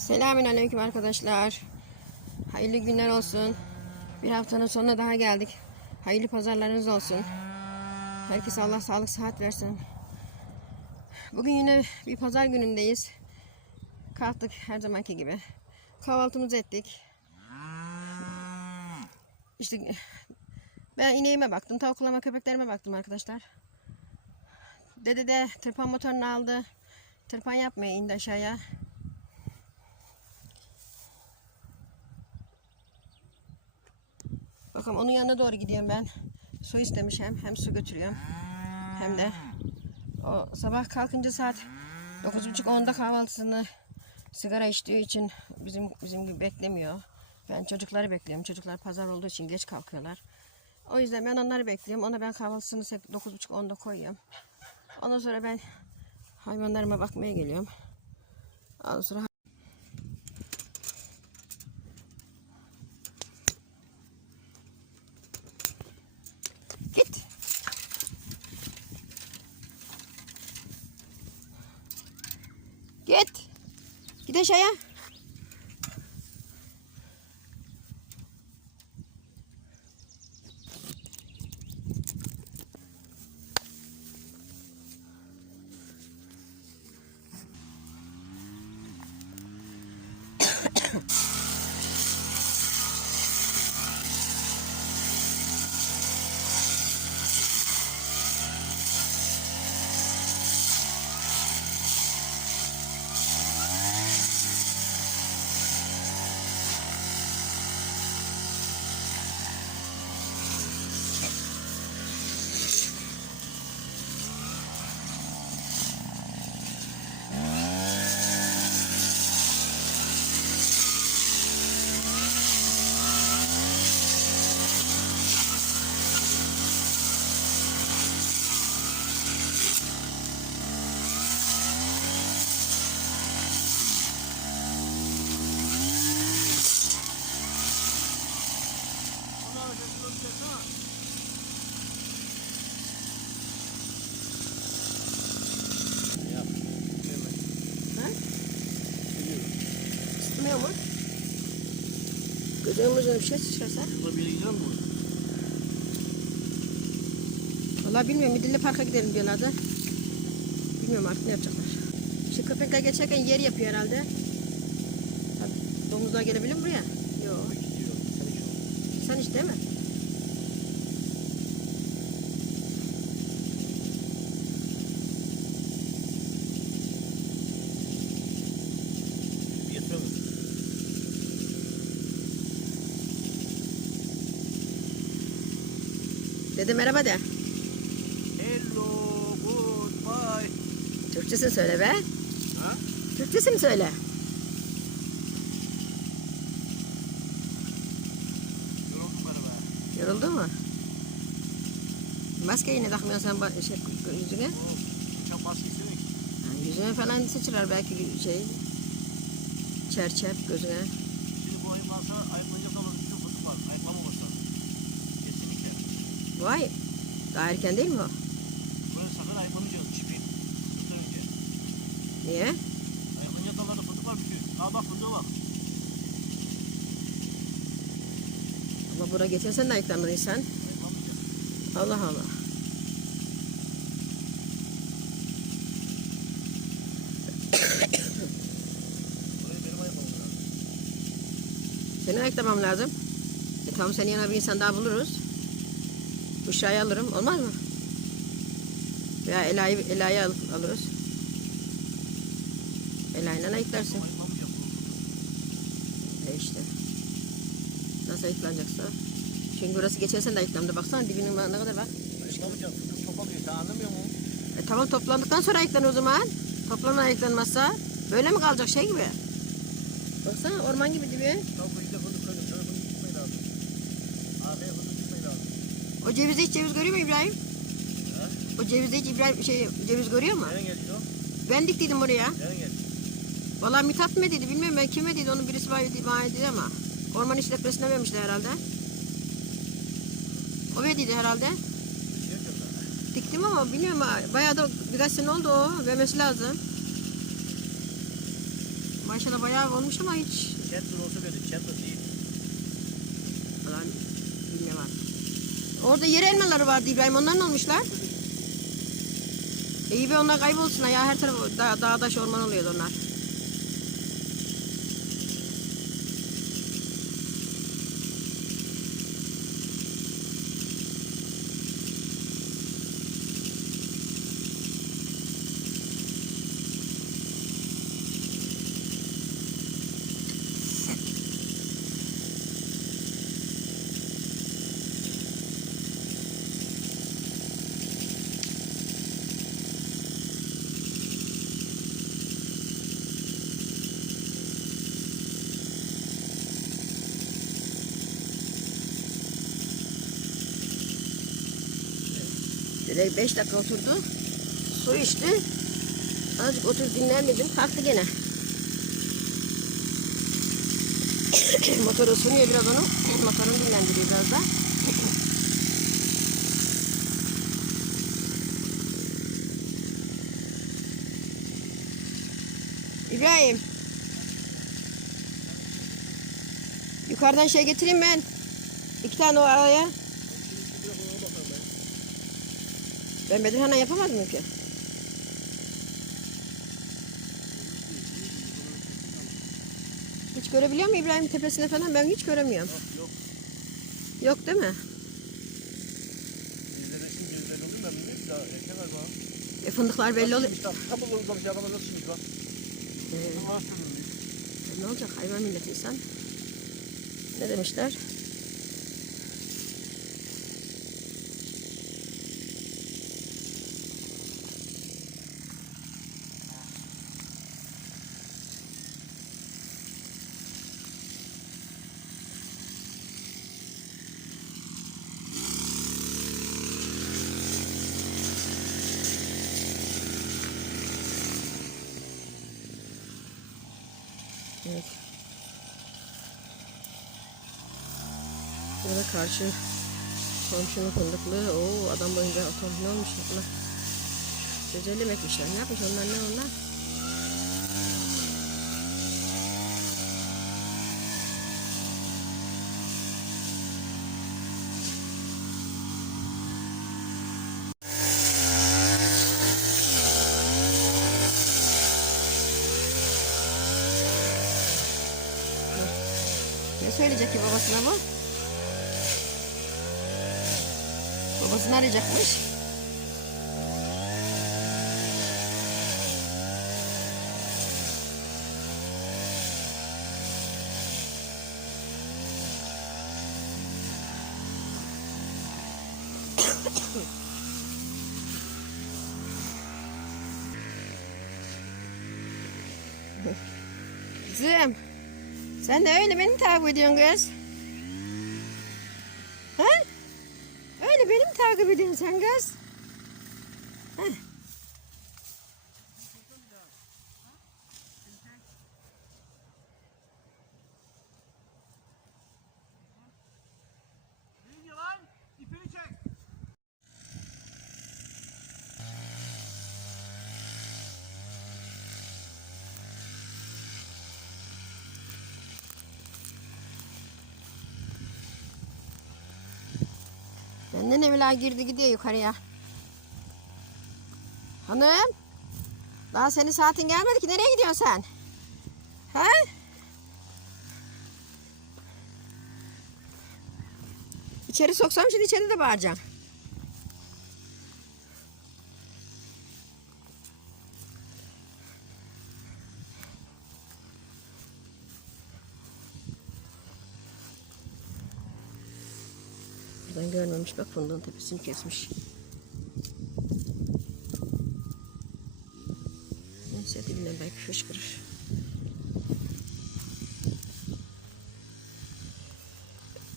Selamünaleyküm arkadaşlar. Hayırlı günler olsun. Bir haftanın sonuna daha geldik. Hayırlı pazarlarınız olsun. Herkese Allah sağlık sıhhat versin. Bugün yine bir pazar günündeyiz. Kalktık her zamanki gibi. Kahvaltımızı ettik. İşte ben ineğime baktım, tavuklarıma, köpeklerime baktım arkadaşlar. Dede de tırpan motorunu aldı. Tırpan yapmaya indi aşağıya. Bakalım onun yanına doğru gidiyorum ben. Su istemiş hem, hem su götürüyorum. Hem de o sabah kalkınca saat 9.30-10'da kahvaltısını sigara içtiği için bizim bizim gibi beklemiyor. Ben çocukları bekliyorum. Çocuklar pazar olduğu için geç kalkıyorlar. O yüzden ben onları bekliyorum. Ona ben kahvaltısını 9.30-10'da koyuyorum. Ondan sonra ben hayvanlarıma bakmaya geliyorum. Ondan sonra Git aşağıya. Ha? Isıtmıyor mu? Ucuna bir şey sıçrasa. Burada bir yere gidelim mi? Vallahi bilmiyorum. Midilli Park'a gidelim diyorlardı. Bilmiyorum artık ne yapacaklar. Şu köpekler geçerken yer yapıyor herhalde. Domuzlar gelebilir mi buraya? Yok. Sen hiç değil mi? Yetiyor mu? Dede merhaba de. Hello, goodbye. Türkçesini söyle be. Ha? Türkçesini söyle. Yoruldum bana be. Yoruldu mu? Maske yine takmıyorsun sen şey, yüzüne. Uçak maskesi? Yani yüzüne falan sıçrar belki şey. Çerçep gözüne. Şimdi bu ayıplansa ayıplanacak olan bütün fıtık var. Ayıplamaması. Kesinlikle. Vay. Daha erken değil mi o? Böyle sakın ayıplamayacağız. Çiftliğin. Fıtıktan önce. Niye? Ayıplanacak dallarda fıtık var bütün. Aa bak fıtığa bak. Ama bura geçen sen de insan. Ayıplamayacağız. Allah Allah. Seni ayıklamam lazım. E tamam senin yanına bir insan daha buluruz. Uşağı'yı alırım. Olmaz mı? Veya Ela'yı Ela'yı al, alırız. Ela'yla ayıklarsın. E işte. Nasıl ayıklanacaksa. Çünkü burası geçen sene de ayıklandı. Baksana dibinin ne kadar var. Ayıplamayacağım. Fıtık çok alıyor. Sen anlamıyor musun? E tamam toplandıktan sonra ayıklan o zaman. Toplanan ayıklanmazsa böyle mi kalacak şey gibi? Baksana orman gibi dibi. İşte fındık koydum. Şöyle fındık tutmayı lazım. Arkaya fındık tutmayı lazım. O cevizde hiç ceviz görüyor mu İbrahim? Ha? O cevizde hiç İbrahim şey ceviz görüyor mu? Nereden geliyor? Ben diktiydim oraya. Nereden geliyor? Vallahi Mithat mı dedi bilmiyorum ben kime dedi onun birisi var dedi, bana dedi ama orman işletmesine vermişler herhalde. O verdiydi herhalde. Şey. Diktim ama bilmiyorum bayağı da birkaç sene oldu o vermesi lazım. Maşallah bayağı olmuş ama hiç Chandler olsa böyle Chandler değil. falan bilmem artık. Orada yer elmaları vardı İbrahim. Onlar ne olmuşlar? İyi be onlar kaybolsun ya. Her taraf da, dağ daş orman oluyordu onlar. Direkt 5 dakika oturdu. Su içti. Azıcık otur dinler dedim. Kalktı gene. Motoru ısınıyor biraz onu. Motorunu dinlendiriyor biraz da. İbrahim. Yukarıdan şey getireyim ben. İki tane o araya. Ben Bedirhan'a yapamaz mıyım ki? Hiç görebiliyor mu İbrahim tepesine falan? Ben hiç göremiyorum. Yok. Yok değil mi? Bizde de şimdi gözleri olur mu? Ben bilmiyorum. Daha erken var bana. E fındıklar belli oluyor. Tam uzak şimdi bak. Ee, sürülmüş? ne olacak hayvan milleti insan? Ne demişler? Evet. Burada karşı komşunun fındıklı. Oo adam boyunca otom ne olmuş onlar? Güzel etmişler. Ne yapmış onlar ne onlar? Ne söyleyecek ki babasına bu? Babasını arayacakmış. Kızım. Sen de öyle beni takip ediyorsun kız? Ha? Öyle beni mi takip Benden evvela girdi gidiyor yukarıya. Hanım. Daha senin saatin gelmedi ki. Nereye gidiyorsun sen? Ha? İçeri soksam şimdi içeride de bağıracağım. Buradan görmemiş bak fındığın tepesini kesmiş. Neyse dibinden belki fışkırır.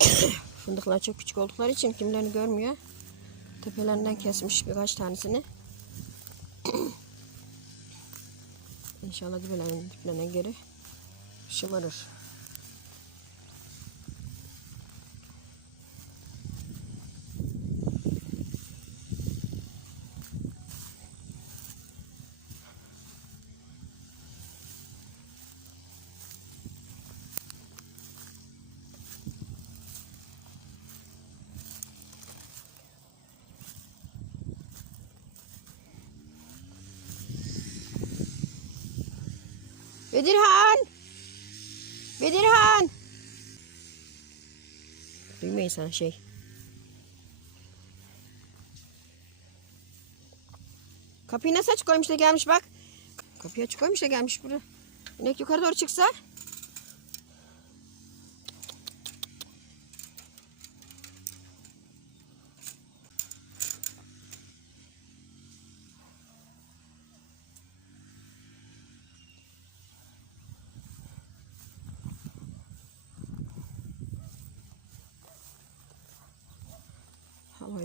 Fındıklar çok küçük oldukları için kimlerini görmüyor. Tepelerinden kesmiş birkaç tanesini. İnşallah diplerine, diplerine geri şımarır. Bedirhan! Bedirhan! Duymayın sana şey. Kapıyı nasıl açık koymuş da gelmiş bak. Kapıyı açık koymuş da gelmiş buraya. İnek yukarı doğru çıksa.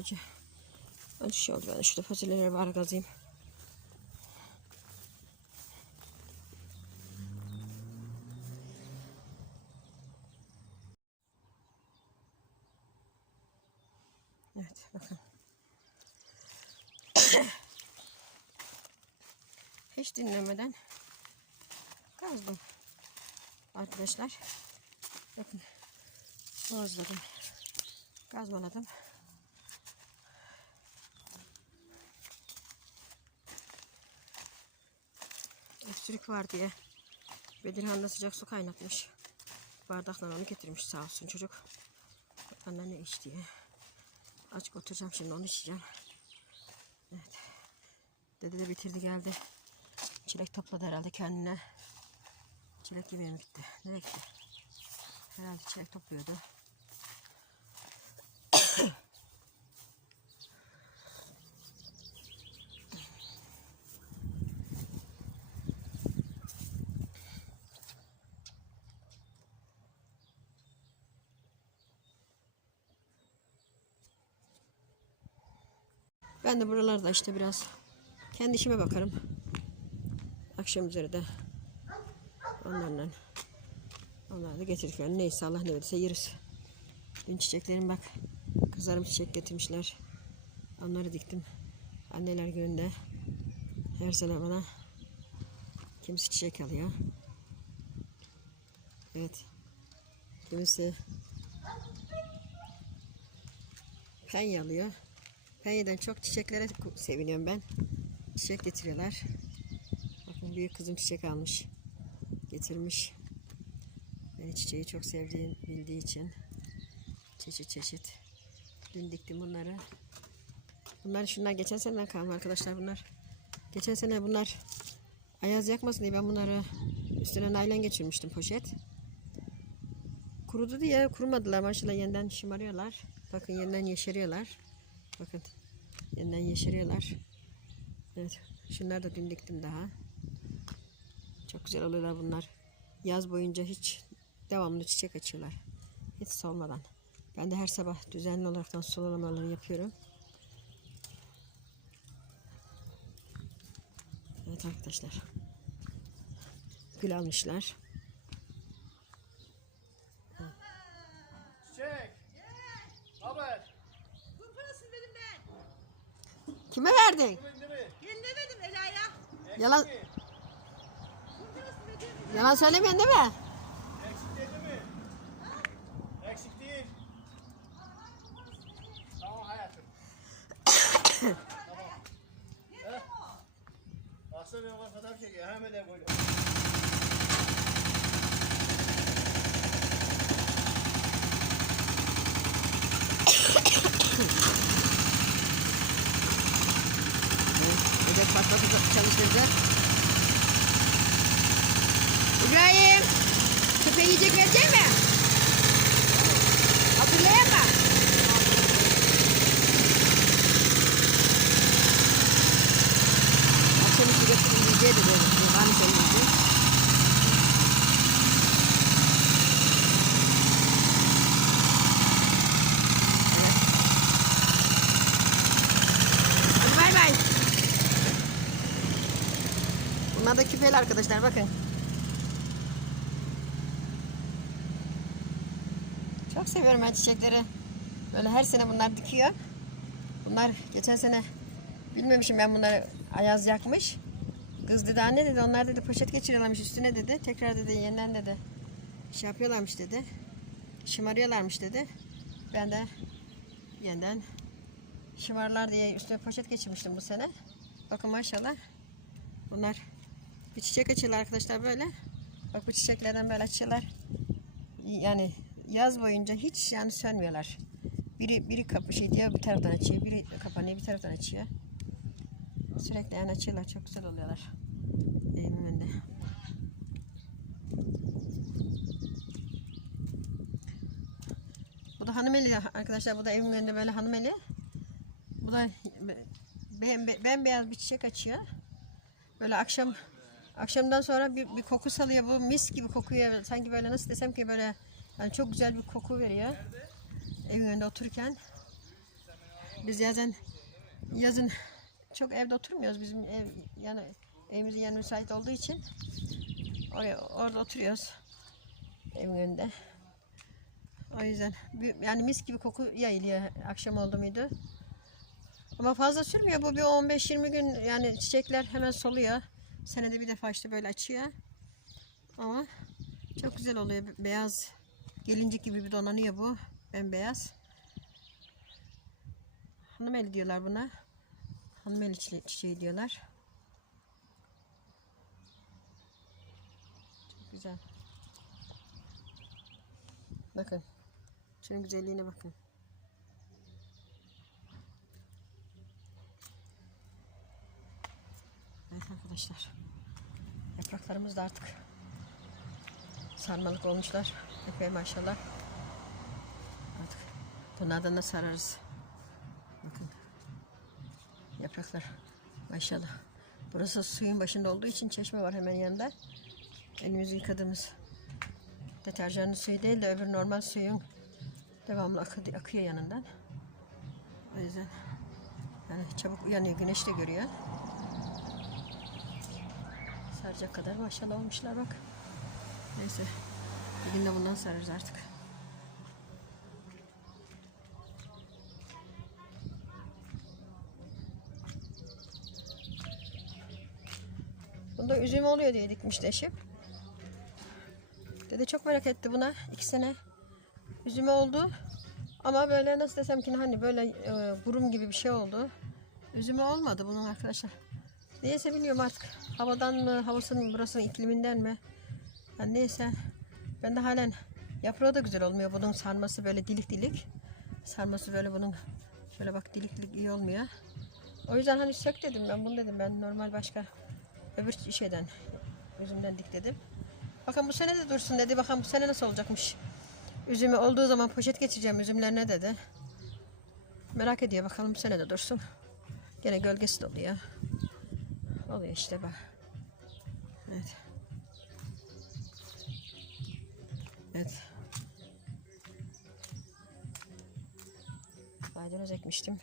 Havacı. Hadi şey oldu ben şurada fasulyeleri var gazayım. Evet bakın. Hiç dinlemeden kazdım. Arkadaşlar. Bakın. Bozladım. Kazmaladım. Öksürük var diye Bedirhan da sıcak su kaynatmış. Bardakla onu getirmiş sağ olsun çocuk. Anne ne iç diye. Açık oturacağım şimdi onu içeceğim. Evet. Dede de bitirdi geldi. Çilek topladı herhalde kendine. Çilek yemeye mi gitti? Nereye gitti? Herhalde çilek topluyordu. Ben de buralarda işte biraz kendi işime bakarım. Akşam üzeri de onlarla onlar da getirdiklerini neyse Allah ne verirse yeriz. Dün çiçeklerim bak kızlarım çiçek getirmişler. Onları diktim. Anneler gününde her sene bana kimisi çiçek alıyor. Evet. Kimisi penye alıyor. Penyeden çok çiçeklere seviniyorum ben. Çiçek getiriyorlar. Bakın büyük kızım çiçek almış. Getirmiş. Beni çiçeği çok sevdiğim bildiği için. Çeşit çeşit. Dün diktim bunları. Bunlar şunlar geçen seneden kalma arkadaşlar bunlar. Geçen sene bunlar ayaz yakmasın diye ben bunları üstüne naylon geçirmiştim poşet. Kurudu diye kurumadılar maşallah yeniden şımarıyorlar. Bakın yeniden yeşeriyorlar. Bakın yeniden yeşeriyorlar. Evet. Şunlar da dün diktim daha. Çok güzel oluyorlar bunlar. Yaz boyunca hiç devamlı çiçek açıyorlar. Hiç solmadan. Ben de her sabah düzenli olarak sulalamaları yapıyorum. Evet arkadaşlar. Gül almışlar. Çiçek. Haber. Bunun parasını verin ben. Kime verdin? Mi? Yenilemedim Ela'ya. Yalan yalan söylemeyin değil mi? Eksik değil mi? Eksik değil. Tamam hayatım. tamam. Baksana o kadar şey hemen de böyle. Patlatıp çalıştıracak. İbrahim. Küpe yiyecek verecek mi? Hatırlayayım mı? Akşamüstü götürün yiyeceği de böyle. Yoğanı söyleyince. Bunlar da küpeli arkadaşlar bakın. Çok seviyorum ben çiçekleri. Böyle her sene bunlar dikiyor. Bunlar geçen sene bilmemişim ben bunları ayaz yakmış. Kız dedi anne dedi onlar dedi poşet geçiriyorlarmış üstüne dedi. Tekrar dedi yeniden dedi. Şey yapıyorlarmış dedi. Şımarıyorlarmış dedi. Ben de yeniden şımarlar diye üstüne poşet geçirmiştim bu sene. Bakın maşallah. Bunlar bir çiçek açıyorlar arkadaşlar böyle. Bak bu çiçeklerden böyle açıyorlar. Yani yaz boyunca hiç yani sönmüyorlar. Biri biri kapı şey diyor bir taraftan açıyor, biri kapanıyor bir taraftan açıyor. Sürekli yani açıyorlar çok güzel oluyorlar. Evimin önünde. Bu da hanımeli arkadaşlar. Bu da evimin önünde böyle hanımeli. Bu da be- bembeyaz bir çiçek açıyor. Böyle akşam akşamdan sonra bir, bir koku salıyor. Bu mis gibi kokuyor. Sanki böyle nasıl desem ki böyle yani çok güzel bir koku veriyor. Evin önünde otururken. Biz yazın yazın çok evde oturmuyoruz. Bizim ev yani evimizin yanı müsait olduğu için oraya orada oturuyoruz. Evin önünde. O yüzden yani mis gibi koku yayılıyor akşam oldu muydu. Ama fazla sürmüyor. Bu bir 15-20 gün yani çiçekler hemen soluyor. Senede bir defa işte böyle açıyor. Ama çok güzel oluyor. Beyaz gelincik gibi bir donanıyor bu. Bembeyaz. Hanımeli diyorlar buna. Hanımeli çiçeği, çiçeği diyorlar. Çok güzel. Bakın. Şunun güzelliğine bakın. Evet arkadaşlar. Yapraklarımız da artık sarmalık olmuşlar. Epey maşallah. Artık bunlardan da sararız. Bakın. Yapraklar. Maşallah. Burası suyun başında olduğu için çeşme var hemen yanında. Elimizi yıkadığımız deterjanlı suyu değil de öbür normal suyun devamlı akı- akıyor yanından. O yüzden yani çabuk uyanıyor, güneş de görüyor. Saracak kadar maşallah olmuşlar bak. Neyse. Bir gün de bundan sararız artık. Bunda üzüm oluyor diye dikmişti eşim. Dede çok merak etti buna. iki sene üzümü oldu. Ama böyle nasıl desem ki hani böyle e, burum gibi bir şey oldu. Üzümü olmadı bunun arkadaşlar. Neyse bilmiyorum artık. Havadan mı, havasının burasının ikliminden mi? Yani neyse. Ben de halen yaprağı da güzel olmuyor. Bunun sarması böyle dilik dilik. Sarması böyle bunun şöyle bak dilik dilik iyi olmuyor. O yüzden hani sök dedim ben bunu dedim ben normal başka öbür şeyden üzümden dik dedim. Bakın bu sene de dursun dedi. Bakın bu sene nasıl olacakmış. Üzümü olduğu zaman poşet geçeceğim üzümlerine dedi. Merak ediyor bakalım bu sene de dursun. Gene gölgesi de oluyor. İşte bak. Evet. Evet. Maydanoz ekmiştim.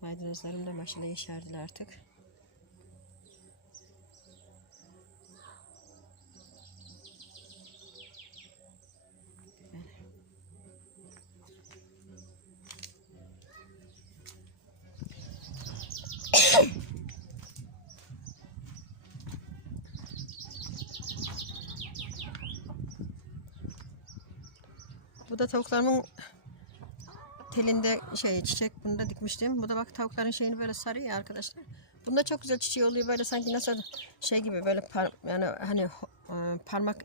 Maydanozlarım da maşallah yeşerdiler artık. Tavuklarımın telinde şey çiçek bunu da dikmiştim. Bu da bak tavukların şeyini böyle sarıyor arkadaşlar. Bunda çok güzel çiçeği oluyor böyle sanki nasıl şey gibi böyle par, yani hani e, parmak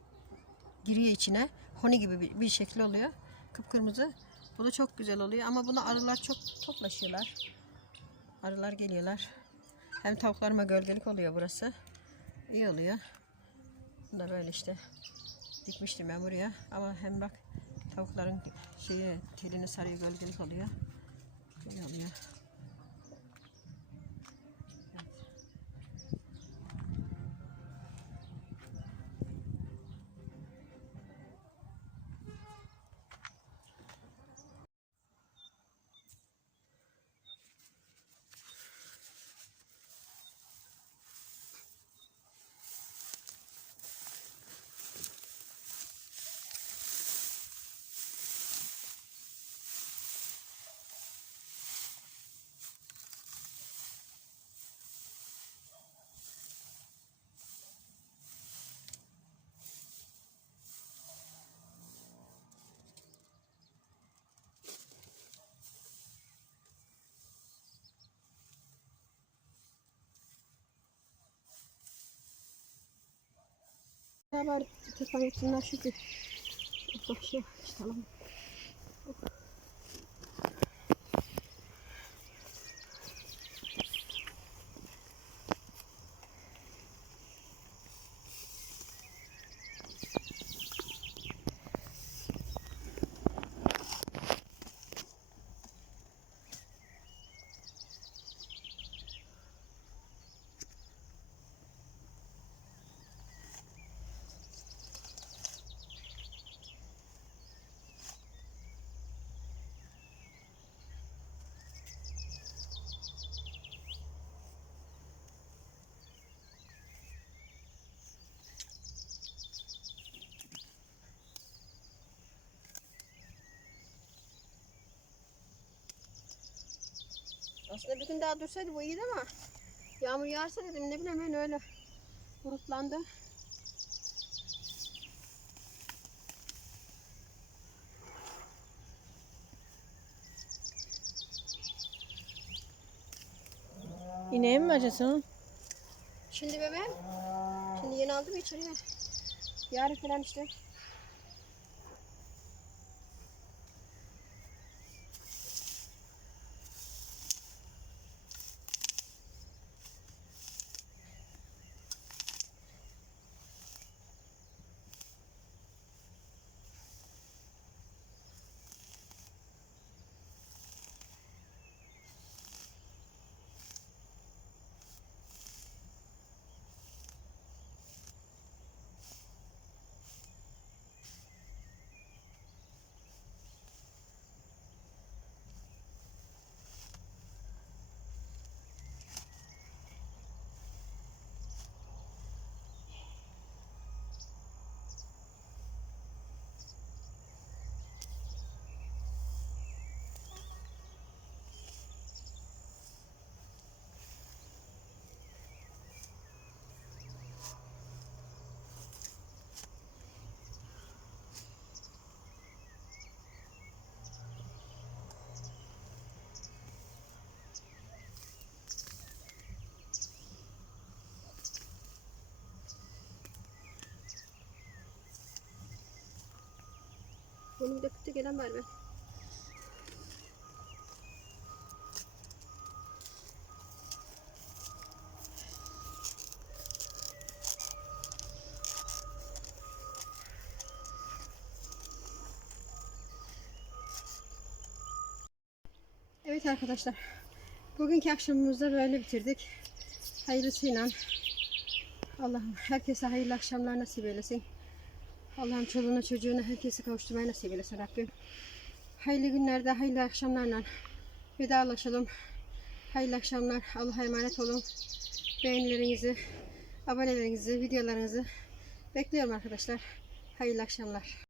giriyor içine. Honi gibi bir, bir şekli oluyor. Kıpkırmızı. Bu da çok güzel oluyor ama bunu arılar çok toplaşıyorlar. Arılar geliyorlar. Hem tavuklarıma gölgelik oluyor burası. İyi oluyor. Bu da böyle işte dikmiştim ben buraya. Ama hem bak tavukların şeyi telini sarıyor gölgelik oluyor. İyi oluyor. Ya bari Aslında bir gün daha dursaydı bu iyiydi ama yağmur yağarsa dedim ne bileyim ben öyle bulutlandı. İneğin mi acısı? Şimdi bebeğim. Şimdi yeni aldım içeriye. Yarın falan işte. Bunu bir de kıtı gelen var be. Evet arkadaşlar. Bugünkü akşamımızda böyle bitirdik. Hayırlısıyla. Allah'ım herkese hayırlı akşamlar nasip eylesin. Allah'ım çoluğuna çocuğuna herkesi kavuşturmayı nasip eylesin Rabbim. Hayırlı günlerde, hayırlı akşamlarla vedalaşalım. Hayırlı akşamlar. Allah'a emanet olun. Beğenilerinizi, abonelerinizi, videolarınızı bekliyorum arkadaşlar. Hayırlı akşamlar.